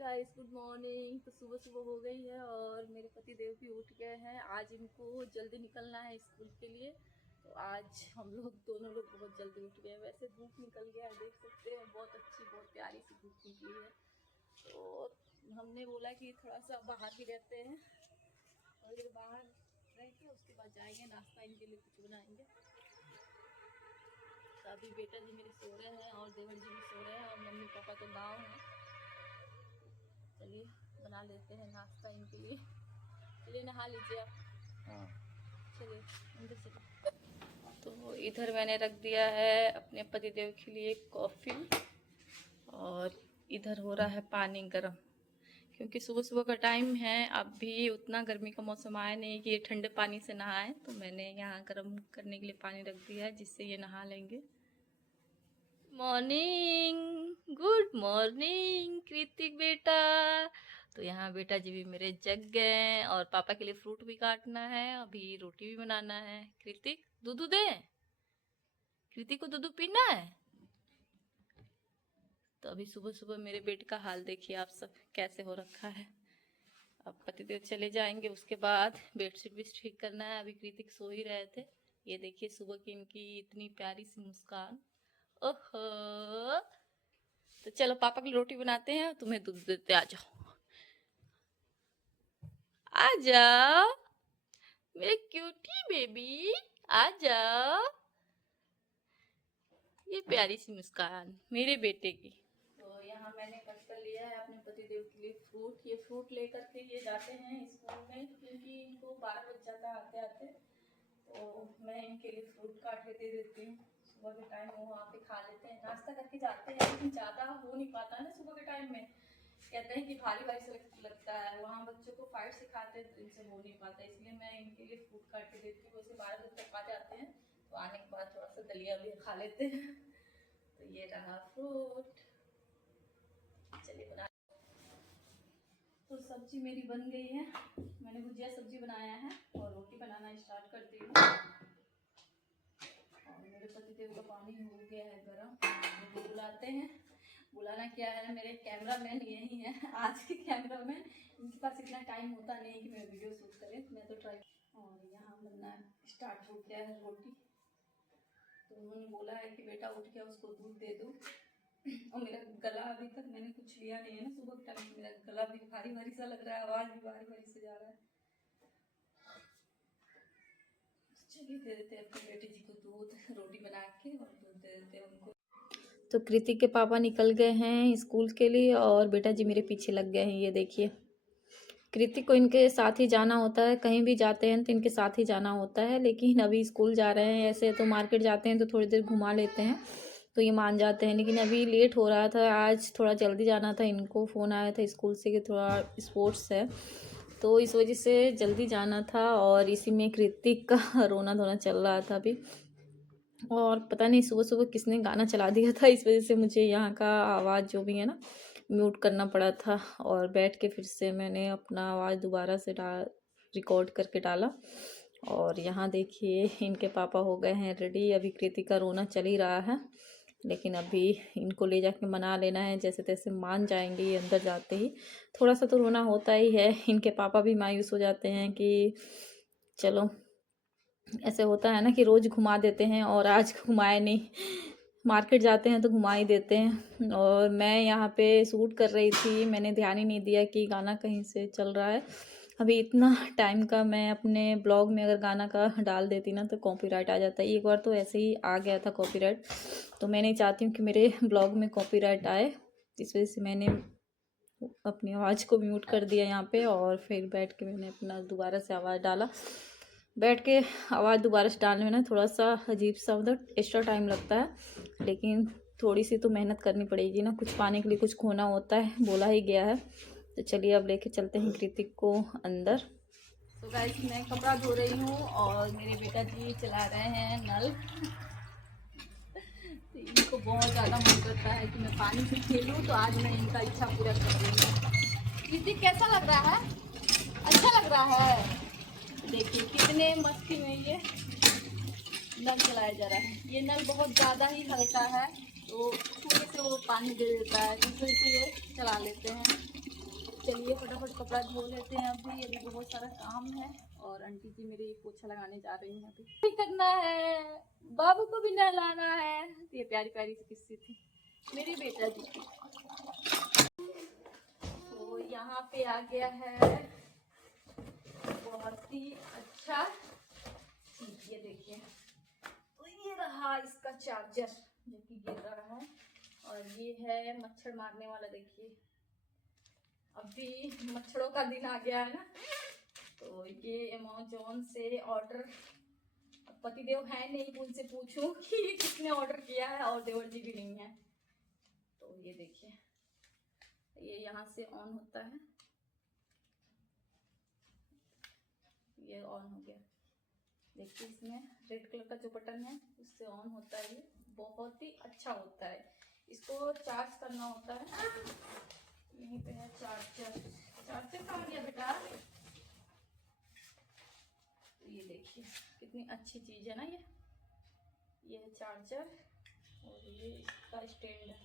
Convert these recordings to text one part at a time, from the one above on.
Guys good morning. तो सुबह सुबह हो गई है और मेरे पति देव भी उठ गए हैं। आज इनको जल्दी निकलना है स्कूल के लिए, तो आज हम लोग दोनों लोग बहुत जल्दी उठ गए हैं। वैसे धूप निकल गया है, देख सकते हैं, बहुत अच्छी बहुत प्यारी सी धूप निकली है। तो हमने बोला कि थोड़ा सा बाहर भी रहते हैं और फिर बाहर रह के उसके बाद जाएंगे, नाश्ता इनके लिए कुछ बनाएंगे। तो अभी बेटा जी मेरे सो रहे हैं और देवर जी भी सो रहे हैं और मम्मी पापा तो गाँव हैं। चलिए बना लेते हैं नाश्ता इनके लिए। चलिए नहा लीजिए आप। हाँ चलिए अंदर चलिए। तो इधर मैंने रख दिया है अपने पतिदेव के लिए कॉफ़ी और इधर हो रहा है पानी गर्म, क्योंकि सुबह सुबह का टाइम है। अब भी उतना गर्मी का मौसम आया नहीं कि ये ठंडे पानी से नहाएं, तो मैंने यहाँ गर्म करने के लिए पानी रख दिया है जिससे ये नहा लेंगे। मॉर्निंग, गुड मॉर्निंग कृतिक बेटा। तो यहाँ बेटा जी भी मेरे जग गए और पापा के लिए फ्रूट भी काटना है, अभी रोटी भी बनाना है। कृतिक दूध दे, कृतिक को दूध पीना है। तो अभी सुबह सुबह मेरे बेटे का हाल देखिए आप सब कैसे हो रखा है। अब पतिदेव चले जाएंगे, उसके बाद बेडशीट भी ठीक करना है। अभी कृतिक सो ही रहे थे। ये देखिए सुबह की इनकी इतनी प्यारी सी मुस्कान। ओहो, तो चलो पापा की रोटी बनाते हैं, तुम्हें दूध देते। आ जाओ आ जाओ मेरे क्यूटी बेबी, आ जाओ। ये प्यारी सी मुस्कान मेरे बेटे की। तो यहाँ मैंने कट कर लिया है अपने पतिदेव के लिए फ्रूट। ये फ्रूट लेकर के ये जाते हैं स्कूल में, क्योंकि इनको 12 बज जाता है आते आते। तो मैं इनके लिए फ्रूट काट के दे देती हूँ। सुबह के टाइम वो वहाँ पे खा लेते हैं, नाश्ता करके जाते हैं, लेकिन ज़्यादा हो नहीं पाता ना सुबह के टाइम में। कहते हैं कि भारी भारी से लगता है, वहाँ बच्चों को फाइट सिखाते हैं तो इनसे हो नहीं पाता, इसलिए मैं इनके लिए फ्रूट काट के देती हूँ। वैसे 12 बजे तक आ जाते हैं, तो आने के बाद थोड़ा सा दलिया भी खा लेते हैं। तो ये रहा फ्रूट। चलिए बना। तो सब्जी मेरी बन गई है, मैंने भुजिया सब्जी बनाया है और रोटी बनाना स्टार्ट करती हूँ। और मेरे पतिदेव का पानी हो गया है गर्म, तो बुलाते हैं। बुलाना क्या है, मेरे कैमरामैन यही है आज के कैमरामैन। इनके पास इतना टाइम होता नहीं कि मैं वीडियो शूट करें, मैं तो ट्राई। और यहाँ बनना स्टार्ट हो गया है रोटी। तो उन्होंने बोला है कि बेटा उठ के उसको दूध दे दो। और मेरा गला अभी तक मैंने कुछ लिया नहीं है ना सुबह के टाइम, मेरा गला भी भारी भारी सा लग रहा है, आवाज़ भी भारी भारी से जा रहा है। चलिए दे देते हैं अपने बेटे जी को दूध, रोटी बना के और दूध दे देते हैं उनको। तो कृतिक के पापा निकल गए हैं स्कूल के लिए और बेटा जी मेरे पीछे लग गए हैं। ये देखिए, कृतिक को इनके साथ ही जाना होता है, कहीं भी जाते हैं तो इनके साथ ही जाना होता है। लेकिन अभी स्कूल जा रहे हैं, ऐसे तो मार्केट जाते हैं तो थोड़ी देर घुमा लेते हैं तो ये मान जाते हैं, लेकिन अभी लेट हो रहा था, आज थोड़ा जल्दी जाना था। इनको फ़ोन आया था स्कूल से कि थोड़ा स्पोर्ट्स है, तो इस वजह से जल्दी जाना था। और इसी में कृतिक का रोना धोना चल रहा था अभी। और पता नहीं सुबह सुबह किसने गाना चला दिया था, इस वजह से मुझे यहाँ का आवाज़ जो भी है ना म्यूट करना पड़ा था। और बैठ के फिर से मैंने अपना आवाज़ दोबारा से रिकॉर्ड करके डाला। और यहाँ देखिए इनके पापा हो गए हैं रेडी। अभी कृतिक का रोना चल ही रहा है, लेकिन अभी इनको ले जाके मना लेना है, जैसे तैसे मान जाएंगे ये अंदर जाते ही। थोड़ा सा तो रोना होता ही है, इनके पापा भी मायूस हो जाते हैं कि चलो, ऐसे होता है ना कि रोज़ घुमा देते हैं और आज घुमाए नहीं। मार्केट जाते हैं तो घुमा ही देते हैं। और मैं यहाँ पे शूट कर रही थी, मैंने ध्यान ही नहीं दिया कि गाना कहीं से चल रहा है। अभी इतना टाइम का मैं अपने ब्लॉग में अगर गाना का डाल देती ना तो कॉपीराइट आ जाता है। एक बार तो ऐसे ही आ गया था कॉपीराइट, तो मैं नहीं चाहती हूँ कि मेरे ब्लॉग में कॉपीराइट आए, इस वजह से मैंने अपनी आवाज़ को म्यूट कर दिया यहाँ पे। और फिर बैठ के मैंने अपना दोबारा से आवाज़ डाला। बैठ के आवाज़ दोबारा से डालने में ना थोड़ा सा अजीब सा, मतलब एक्स्ट्रा टाइम लगता है, लेकिन थोड़ी सी तो मेहनत करनी पड़ेगी ना, कुछ पाने के लिए कुछ खोना होता है, बोला ही गया है। तो चलिए अब लेके चलते हैं कृतिक को अंदर। तो गाइस मैं कपड़ा धो रही हूँ और मेरे बेटा जी चला रहे हैं नल। तो इनको बहुत ज़्यादा मन करता है कि मैं पानी से खेलूँ, तो आज मैं इनका इच्छा पूरा कर रही हूँ। कृतिक कैसा लग रहा है? अच्छा लग रहा है। देखिए कितने मस्ती में ये नल चलाया जा रहा है। ये नल बहुत ज़्यादा ही हल्का है, तो थोड़े से वो पानी दे देता है, जिस वजह से ये चला लेते हैं। चलिए फटाफट कपड़ा धो लेते हैं। अभी अभी बहुत सारा काम है और आंटी जी मेरे पोछा लगाने जा रही हैं। अभी करना है, बाबू को भी नहलाना है। ये प्यारी प्यारी सी किस्सी थी मेरे बेटा जी की। तो यहाँ पे आ गया है बहुत ही अच्छा चीज, ये देखिए। तो ये रहा इसका चार्जर जो कि गिर रहा है, और ये है मच्छर मारने वाला। देखिए अभी मच्छरों का दिन आ गया है ना, तो ये अमेज़न से ऑर्डर। पतिदेव है नहीं, उनसे पूछूं कि किसने ऑर्डर किया है, और देवर जी भी नहीं है। तो ये देखिए, ये यहाँ से ऑन होता है, ये ऑन हो गया। देखिए इसमें रेड कलर का जो बटन है उससे ऑन होता है। ये बहुत ही अच्छा होता है। इसको चार्ज करना होता है। यहीं पे है चार्जर। चार्जर कहाँ गया बेटा? ये देखिए कितनी अच्छी चीज है ना ये है चार्जर, और ये इसका स्टैंड है।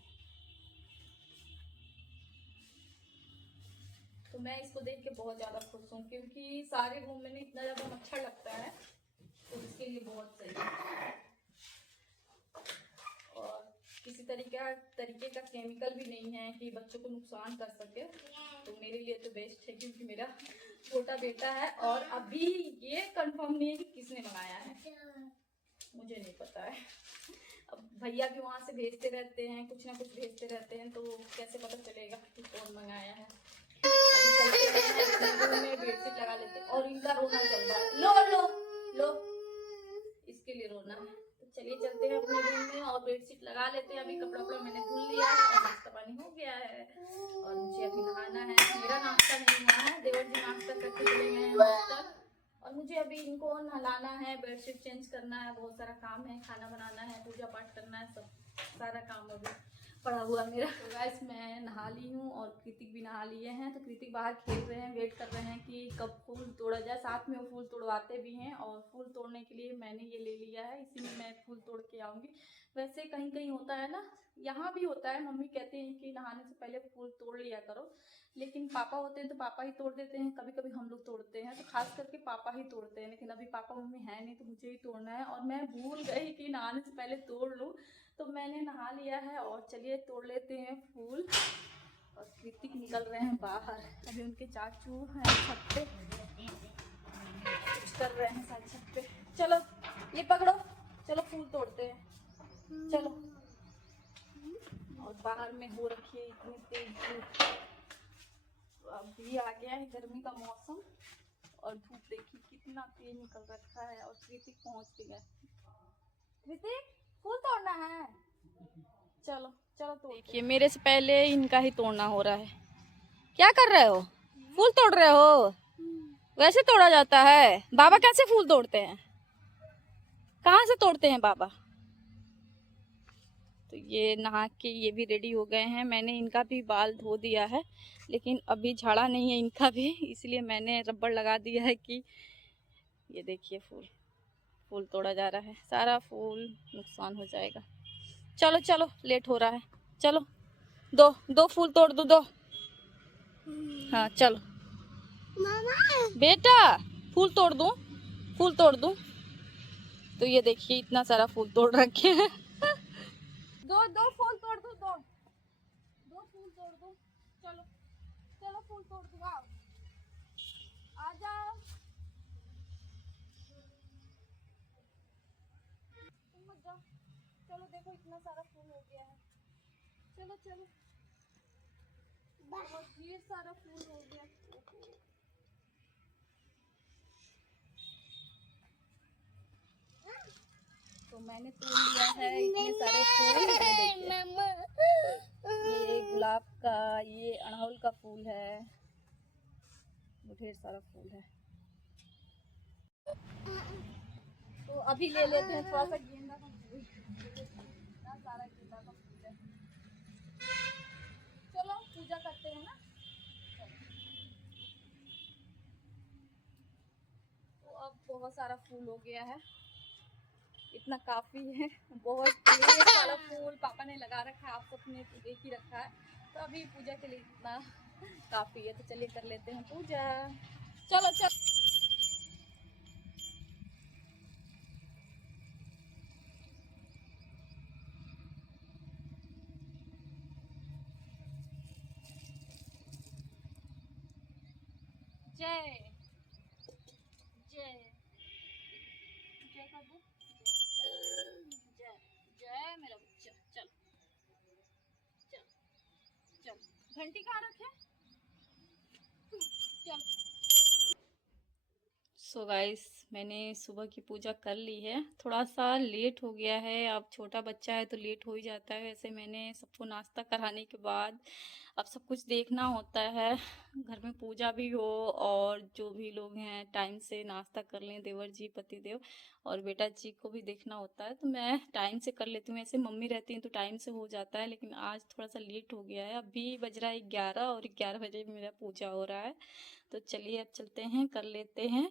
तो मैं इसको देख के बहुत ज़्यादा खुश हूँ, क्योंकि सारे रूम में इतना ज़्यादा मच्छर लगता है, तो इसके लिए बहुत सही है। और किसी तरीके का केमिकल भी नहीं है कि बच्चों को नुकसान कर सके, तो मेरे लिए तो बेस्ट है, क्योंकि मेरा छोटा बेटा है। और अभी ये कंफर्म नहीं है कि किसने मंगाया है, मुझे नहीं पता है। अब भैया भी वहाँ से भेजते रहते हैं, कुछ ना कुछ भेजते रहते हैं, तो कैसे पता चलेगा कि कौन मंगाया है। में बेडशीट लगा लेते हैं, और इनका रोना चल रहा है। लो लो लो, इसके लिए रोना है। तो चलिए चलते हैं अपने रूम में और बेडशीट लगा लेते हैं। अभी कपड़ा उपड़ा मैंने धुल लिया है और नाश्ता पानी हो गया है, और मुझे अभी नहाना है। मेरा नाश्ता नहीं हुआ है, देवर जी नाश्ता करके चले गए हैं मास्टर, और मुझे अभी इनको नहलाना है, बेडशीट चेंज करना है, बहुत सारा काम है, खाना बनाना है, पूजा पाठ करना है, सब सारा काम अभी पड़ा हुआ मेरा। तो गाइस मैं नहा ली हूँ और कृतिक भी नहा लिए हैं। तो कृतिक बाहर खेल रहे हैं, वेट कर रहे हैं कि कब फूल तोड़ा जाए। साथ में वो फूल तोड़वाते भी हैं, और फूल तोड़ने के लिए मैंने ये ले लिया है, इसी में मैं फूल तोड़ के आऊँगी। वैसे कहीं कहीं होता है ना, यहाँ भी होता है, मम्मी कहते हैं कि नहाने से पहले फूल तोड़ लिया करो, लेकिन पापा होते हैं तो पापा ही तोड़ देते हैं। कभी कभी हम लोग तोड़ते हैं, तो खास करके पापा ही तोड़ते हैं, लेकिन अभी पापा मम्मी है नहीं, तो मुझे ही तोड़ना है। और मैं भूल गई कि नहाने से पहले तोड़ लूँ, तो मैंने नहा लिया है। और चलिए तोड़ लेते हैं फूल। और कृतिक निकल रहे हैं बाहर, अभी उनके चाचू हैं छत पे, कुछ कर रहे हैं शायद छत पे। चलो ये पकड़ो, चलो फूल तोड़ते हैं, चलो। और बाहर में हो रखी है इतनी तेज धूप। अभी आ गया है गर्मी का मौसम, और धूप देखिए कितना तेज निकल रखा है। और कृतिक पहुंच गया। कृतिक फूल तोड़ना है, चलो चलो तो। देखिए मेरे से पहले इनका ही तोड़ना हो रहा है। क्या कर रहे हो? फूल तोड़ रहे हो? वैसे तोड़ा जाता है? बाबा कैसे फूल तोड़ते हैं? कहाँ से तोड़ते हैं बाबा? तो ये नहा के ये भी रेडी हो गए हैं। मैंने इनका भी बाल धो दिया है, लेकिन अभी झाड़ा नहीं है इनका भी, इसलिए मैंने रबड़ लगा दिया है कि ये देखिए फूल तोड़ा जा रहा है। सारा फूल नुकसान हो जाएगा। चलो चलो लेट हो रहा है, चलो दो फूल तोड़ दो। हाँ चलो बेटा, फूल तोड़ दूं। तो ये देखिए इतना सारा फूल तोड़ रखे हैं। दो फूल तोड़ दूं, दो फूल तोड़ दूं। चलो चलो फूल तोड़ दूं, आओ आ जाओ, तुम मत जाओ। चलो देखो इतना सारा फूल हो गया है, चलो चलो, बहुत ढेर सारा फूल हो गया। तो मैंने तोड़ लिया है इतने सारे फूल। ये देखिए, ये गुलाब का, ये अड़हुल का फूल है, ढेर सारा फूल है। तो अभी ले लेते हैं थोड़ा सा गेंदा का फूल, इतना सारा गेंदा का फूल है। चलो पूजा करते हैं ना। तो अब बहुत सारा फूल हो गया है, इतना काफी है। बहुत ढेर सारा फूल पापा ने लगा रखा है, आप सबने तो देख ही रखा है। तो अभी पूजा के लिए इतना काफ़ी है, तो चलिए कर लेते हैं पूजा। चलो चलो। जय जय जय कर दो। जय जय मेरा बच्चा। चल चल चल। घंटी कहाँ रखे? चल। सो गाइस, मैंने सुबह की पूजा कर ली है। थोड़ा सा लेट हो गया है, अब छोटा बच्चा है तो लेट हो ही जाता है। वैसे मैंने सबको नाश्ता कराने के बाद अब सब कुछ देखना होता है, घर में पूजा भी हो और जो भी लोग हैं टाइम से नाश्ता कर लें, देवर जी, पतिदेव और बेटा जी को भी देखना होता है। तो मैं टाइम से कर लेती हूँ। ऐसे मम्मी रहती हैं तो टाइम से हो जाता है, लेकिन आज थोड़ा सा लेट हो गया है। अभी बज रहा है 11 और 11 बजे मेरा पूजा हो रहा है। तो चलिए अब चलते हैं, कर लेते हैं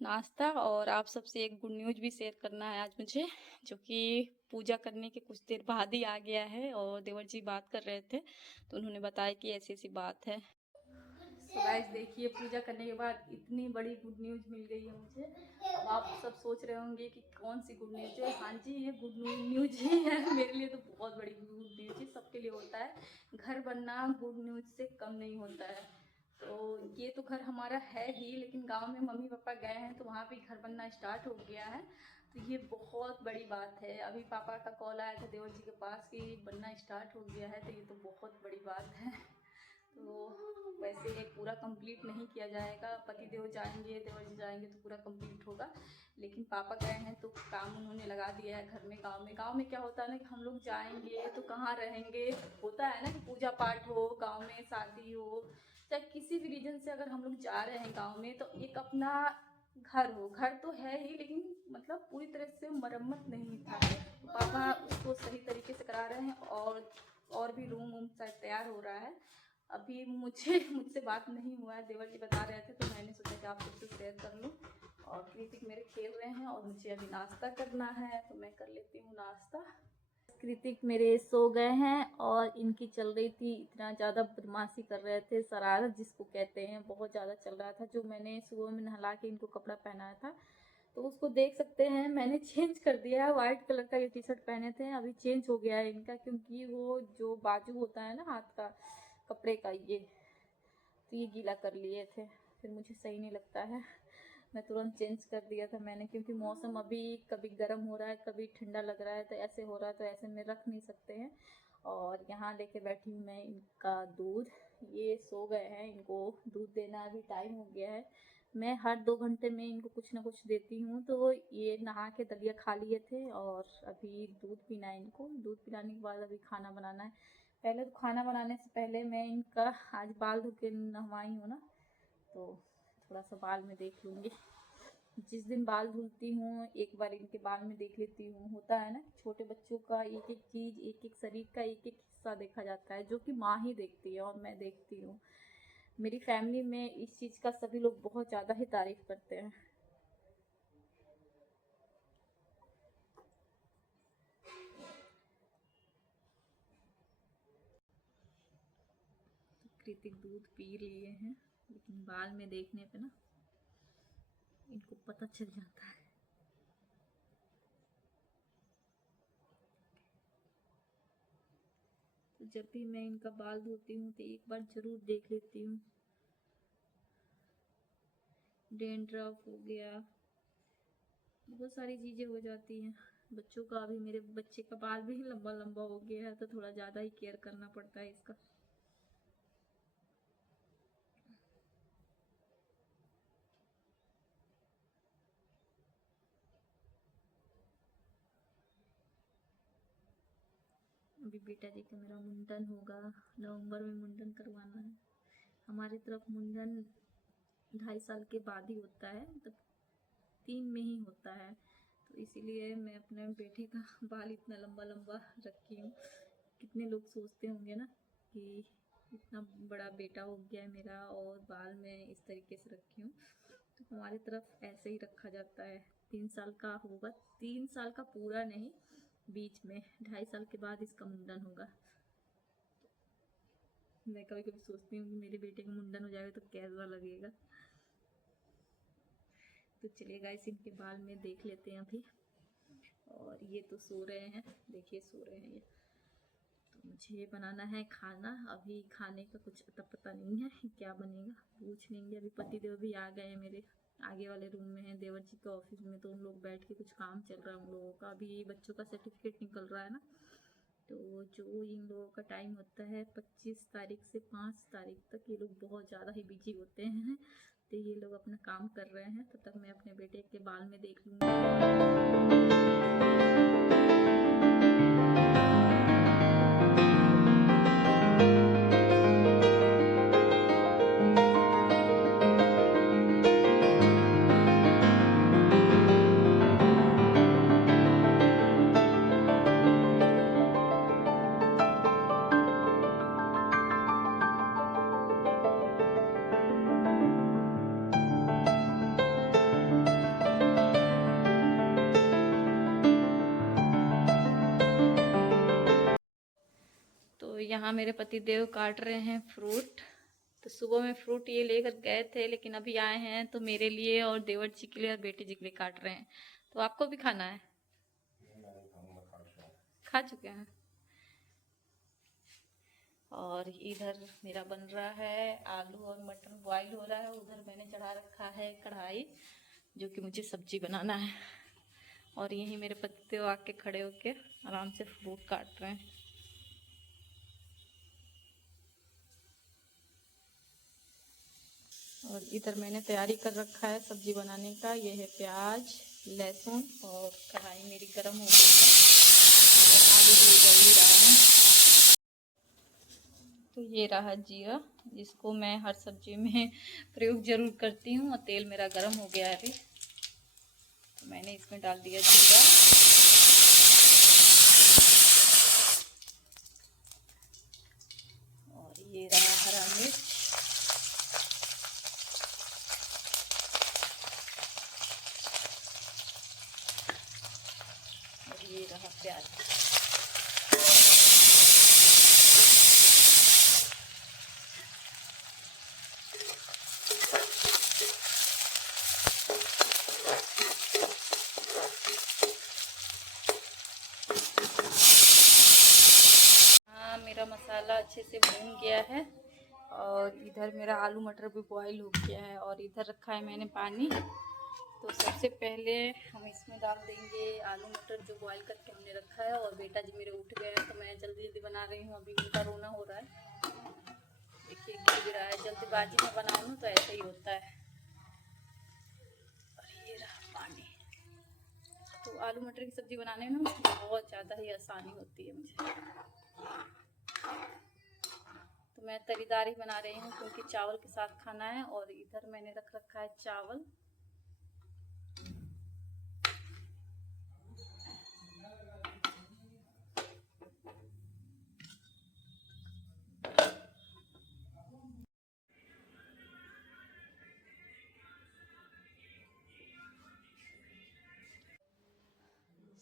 नाश्ता। और आप सबसे एक गुड न्यूज़ भी शेयर करना है आज मुझे, जो कि पूजा करने के कुछ देर बाद ही आ गया है। और देवर जी बात कर रहे थे तो उन्होंने बताया कि ऐसी ऐसी बात है। तो गाइस देखिए, पूजा करने के बाद इतनी बड़ी गुड न्यूज़ मिल गई है मुझे। अब आप सब सोच रहे होंगे कि कौन सी गुड न्यूज़ है। हाँ जी, ये गुड न्यूज़ ही है। मेरे लिए तो बहुत बड़ी गुड न्यूज़ है, सबके लिए होता है। घर बनना गुड न्यूज़ से कम नहीं होता है। तो ये तो घर हमारा है ही, लेकिन गांव में मम्मी पापा गए हैं तो वहाँ भी घर बनना स्टार्ट हो गया है। तो ये बहुत बड़ी बात है। अभी पापा का कॉल आया था देवर जी के पास कि बनना स्टार्ट हो गया है, तो ये तो बहुत बड़ी बात है। तो वैसे ये पूरा कंप्लीट नहीं किया जाएगा, पति देव जाएंगे, देवर जी जाएंगे तो पूरा कंप्लीट होगा। लेकिन पापा गए हैं तो काम उन्होंने लगा दिया है घर में। गांव में क्या होता है ना कि हम लोग जाएंगे तो कहाँ रहेंगे। होता है ना कि पूजा पाठ हो, गांव में शादी हो, चाहे किसी भी रीजन से अगर हम लोग जा रहे हैं गांव में, तो एक अपना घर हो। घर तो है ही, लेकिन मतलब पूरी तरह से मरम्मत नहीं था। पापा उसको सही तरीके से करा रहे हैं और भी रूम वूम शायद तैयार हो रहा है। अभी मुझसे बात नहीं हुआ है, देवर जी बता रहे थे तो मैंने सोचा कि आप सबसे शेयर कर लूँ। और कृतिक मेरे खेल रहे हैं और मुझे अभी नाश्ता करना है, तो मैं कर लेती हूँ नाश्ता। कृतिक मेरे सो गए हैं और इनकी चल रही थी, इतना ज़्यादा बदमाशी कर रहे थे, शरारत जिसको कहते हैं, बहुत ज़्यादा चल रहा था। जो मैंने सुबह में नहला के इनको कपड़ा पहनाया था तो उसको देख सकते हैं, मैंने चेंज कर दिया है। वाइट कलर का ये टी शर्ट पहने थे, अभी चेंज हो गया है इनका, क्योंकि वो जो बाजू होता है ना हाथ का कपड़े का, ये गीला कर लिए थे, फिर मुझे सही नहीं लगता है। मैं तुरंत चेंज कर दिया था मैंने, क्योंकि मौसम अभी कभी गर्म हो रहा है, कभी ठंडा लग रहा है, तो ऐसे हो रहा है, तो ऐसे में रख नहीं सकते हैं। और यहाँ लेके बैठी हूँ मैं इनका दूध। ये सो गए हैं, इनको दूध देना अभी टाइम हो गया है। मैं हर 2 घंटे में इनको कुछ ना कुछ देती हूँ। तो ये नहा के दलिया खा लिए थे और अभी दूध पीना है इनको। दूध पिलाने के बाद अभी खाना बनाना है। पहले तो खाना बनाने से पहले मैं इनका आज बाल धो के नहवाई हूँ ना, तो थोड़ा सा बाल में देख लूँगी। जिस दिन बाल धुलती हूँ एक बार इनके बाल में देख लेती हूँ। होता है ना छोटे बच्चों का एक एक चीज़, एक एक शरीर का एक एक हिस्सा देखा जाता है, जो कि माँ ही देखती है और मैं देखती हूँ। मेरी फैमिली में इस चीज़ का सभी लोग बहुत ज़्यादा ही तारीफ करते हैं। तो कृतिक दूध पी लिए हैं, लेकिन बाल में देखने पे ना इनको पता चल जाता है। तो जब भी मैं इनका बाल धोती हूँ तो एक बार जरूर देख लेती हूँ। डेंड्रफ हो गया, बहुत सारी चीज़ें हो जाती हैं बच्चों का। अभी मेरे बच्चे का बाल भी लंबा लंबा हो गया है, तो थोड़ा ज़्यादा ही केयर करना पड़ता है इसका। अभी बेटा जी का मेरा मुंडन होगा, नवंबर में मुंडन करवाना है। हमारी तरफ मुंडन 2.5 साल के बाद ही होता है, मतलब 3 में ही होता है। तो इसीलिए मैं अपने बेटे का बाल इतना लंबा लंबा रखी हूँ। कितने लोग सोचते होंगे ना कि इतना बड़ा बेटा हो गया है मेरा और बाल मैं इस तरीके से रखी हूँ। तो हमारी तरफ ऐसे ही रखा जाता है। 3 साल का होगा, 3 साल का पूरा नहीं, बीच में 2.5 साल के बाद इसका मुंडन होगा। मैं कभी कभी सोचती हूँ कि मेरे बेटे का मुंडन हो जाएगा तो कैसा लगेगा। तो चलिए गाइस, इनके बाल में देख लेते हैं अभी। और ये तो सो रहे हैं, देखिए सो रहे हैं ये। तो मुझे बनाना है खाना। अभी खाने का कुछ अता पता नहीं है क्या बनेगा, पूछ लेंगे। अभी पति देव भी आ गए हैं, मेरे आगे वाले रूम में है देवर जी के ऑफिस में, तो उन लोग बैठ के कुछ काम चल रहा है उन लोगों का। अभी बच्चों का सर्टिफिकेट निकल रहा है ना, तो जो इन लोगों का टाइम होता है 25 तारीख से 5 तारीख तक, ये लोग बहुत ज़्यादा ही बिजी होते हैं। तो ये लोग अपना काम कर रहे हैं, तब तक मैं अपने बेटे के बाल में देख लूँगी। तो यहाँ मेरे पति देव काट रहे हैं फ्रूट। तो सुबह में फ्रूट ये लेकर गए थे, लेकिन अभी आए हैं तो मेरे लिए और देवर जी के लिए और बेटे जी के लिए काट रहे हैं। तो आपको भी खाना है? खा चुके हैं। और इधर मेरा बन रहा है आलू और मटर बॉईल हो रहा है। उधर मैंने चढ़ा रखा है कढ़ाई, जो कि मुझे सब्जी बनाना है। और यहीं मेरे पति देव आके खड़े होके आराम से फ्रूट काट रहे हैं। और इधर मैंने तैयारी कर रखा है सब्जी बनाने का। ये है प्याज, लहसुन, और कढ़ाई मेरी गर्म हो गई है और आलू भी उबल ही रहा है। तो ये रहा जीरा, जिसको मैं हर सब्जी में प्रयोग जरूर करती हूँ। और तेल मेरा गर्म हो गया है अभी, तो मैंने इसमें डाल दिया जीरा। और ये रहा हरा मिर्च, और ये रहा प्याज। मेरा मसाला अच्छे से भून गया है। और इधर मेरा आलू मटर भी बॉईल हो गया है। और इधर रखा है मैंने पानी। तो सबसे पहले हम इसमें डाल देंगे आलू मटर जो बॉईल करके हमने रखा है। और बेटा जी मेरे उठ गए हैं, तो मैं जल्दी जल्दी बना रही हूँ। अभी उनका रोना हो रहा है, देखिए गिर भी रहा है। जल्दीबाजी में बनाऊँ ना तो ऐसा ही होता है। और ये रहा पानी। तो आलू मटर की सब्ज़ी बनाने में बहुत ज़्यादा ही आसानी होती है मुझे। तो मैं तरीदार ही बना रही हूँ, क्योंकि चावल के साथ खाना है। और इधर मैंने रख रखा है चावल।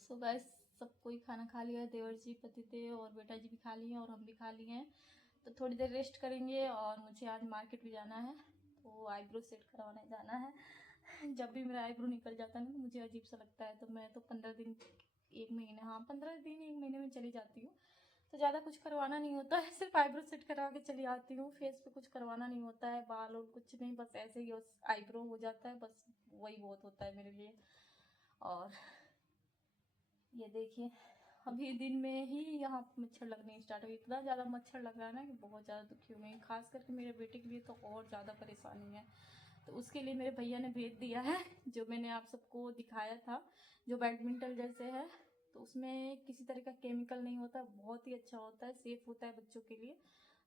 सो गाइस, सब कोई खाना खा लिया, देवर जी, पति देव और बेटा जी भी खा लिए और हम भी खा लिए हैं। तो थोड़ी देर रेस्ट करेंगे। और मुझे आज मार्केट भी जाना है, तो आईब्रो सेट करवाने जाना है। जब भी मेरा आईब्रो निकल जाता है ना, मुझे अजीब सा लगता है। तो मैं तो 15 दिन, 1 महीने, हाँ 15 दिन 1 महीने में चली जाती हूँ। तो ज़्यादा कुछ करवाना नहीं होता है, सिर्फ आईब्रो सेट करवा के चली आती हूँ। फेस पे कुछ करवाना नहीं होता है, बाल और कुछ नहीं, बस ऐसे ही आईब्रो हो जाता है, बस वही बहुत होता है मेरे लिए। और ये देखिए, अभी दिन में ही यहाँ मच्छर लगने स्टार्ट हुई। इतना ज़्यादा मच्छर लग रहा है ना कि बहुत ज़्यादा दुखी हो गई। खास करके मेरे बेटे के लिए तो और ज़्यादा परेशानी है। तो उसके लिए मेरे भैया ने भेज दिया है, जो मैंने आप सबको दिखाया था, जो बैडमिंटन जैसे है। तो उसमें किसी तरह का केमिकल नहीं होता, बहुत ही अच्छा होता है, सेफ होता है बच्चों के लिए।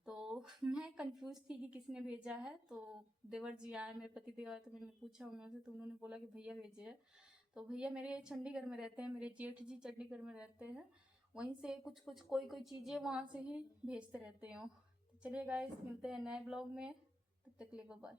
तो मैं कंफ्यूज थी कि किसने भेजा है। तो देवर जी आए, मेरे पति देव आए, तो मैंने पूछा उन्होंने, तो उन्होंने बोला कि भैया भेजे है। तो भैया मेरे चंडीगढ़ में रहते हैं, मेरे जेठ जी चंडीगढ़ में रहते हैं। वहीं से कुछ कुछ कोई कोई चीज़ें वहाँ से ही भेजते रहते हैं। तो चलिए गाइस, मिलते हैं नए ब्लॉग में, तब तक के लिए बाय।